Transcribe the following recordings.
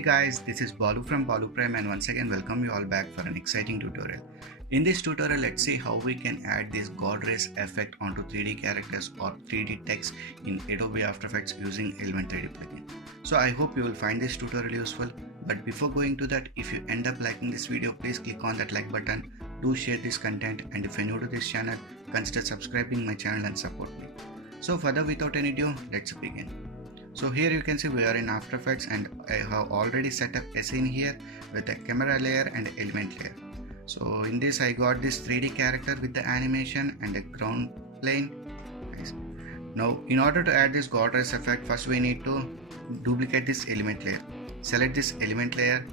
Hey guys, this is Balu from Balu Prime and once again welcome you all back for an exciting tutorial. In this tutorial, let's see how we can add this God Rays effect onto 3D characters or 3D text in Adobe After Effects using Element 3D plugin. So I hope you will find this tutorial useful, but before going to that, if you end up liking this video, please click on that like button, do share this content, and if you're new to this channel, consider subscribing my channel and support me. So further without any ado, let's begin. So here you can see we are in After Effects and I have already set up a scene here with a camera layer and element layer. So in this I got this 3D character with the animation and a ground plane. Nice. Now in order to add this God Rays effect, first we need to duplicate this element layer. Select this element layer,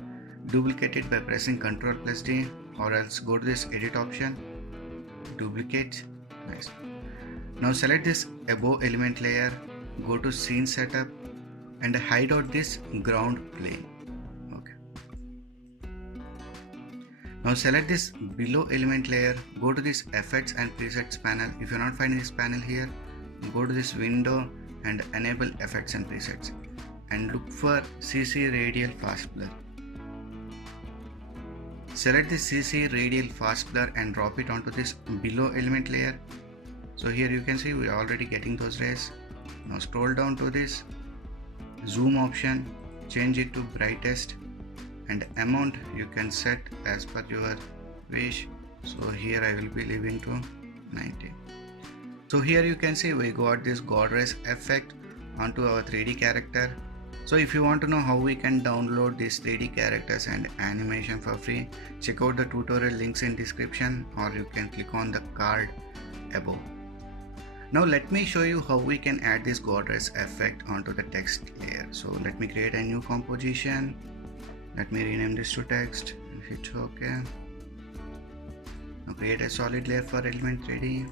duplicate it by pressing Ctrl+D, or else go to this edit option, duplicate. Nice. Now select this above element layer, go to scene setup and hide out this ground plane. Okay. Now select this below element layer, go to this effects and presets panel. If you're not finding this panel here, go to this window and enable effects and presets and look for CC radial fast blur. Select this CC radial fast blur and drop it onto this below element layer. So here you can see we are already getting those rays. Now scroll down to this zoom option, change it to brightest, and amount you can set as per your wish. So here I will be leaving to 90. So here you can see we got this God Rays effect onto our 3D character. So if you want to know how we can download these 3D characters and animation for free, check out the tutorial links in description, or you can click on the card above. Now let me show you how we can add this God Rays effect onto the text layer. So let me create a new composition. Let me rename this to text and hit OK. Now create a solid layer for Element 3D.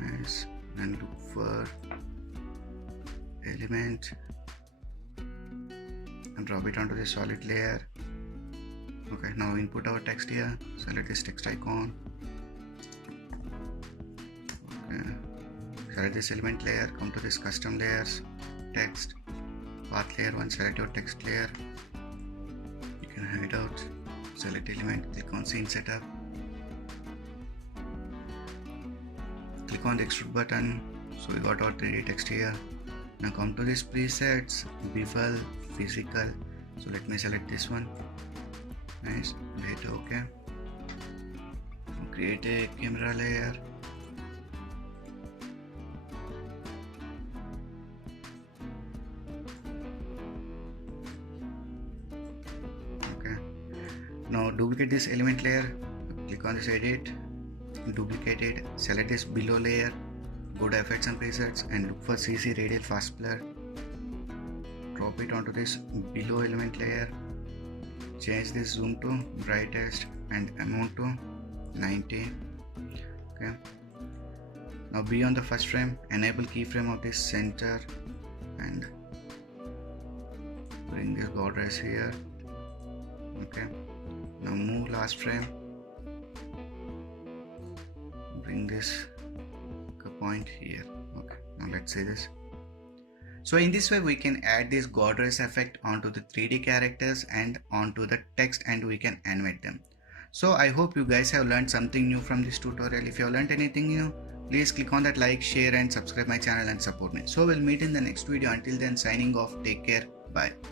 Nice. And look for element and drop it onto the solid layer. Okay, now input our text here. Select this text icon. Select this element layer, come to this custom layers, text, path layer 1, select your text layer. You can hide out, select element, click on scene setup, click on the extrude button. So we got our 3D text here. Now come to this presets, bevel, physical. So let me select this one. Nice, hit OK. Create a camera layer. Now duplicate this element layer, click on this edit, duplicate it, select this below layer, go to effects and presets and look for CC radial fast blur, drop it onto this below element layer, change this zoom to brightest and amount to 90. Okay. Now be on the first frame, enable keyframe of this center and bring this God Rays here. Okay. Now move last frame, bring this point here. Okay, now let's see this. So in this way we can add this God Rays effect onto the 3D characters and onto the text and we can animate them. So I hope you guys have learned something new from this tutorial. If you have learned anything new, please click on that like, share and subscribe my channel and support me. So we'll meet in the next video. Until then, signing off, take care, bye.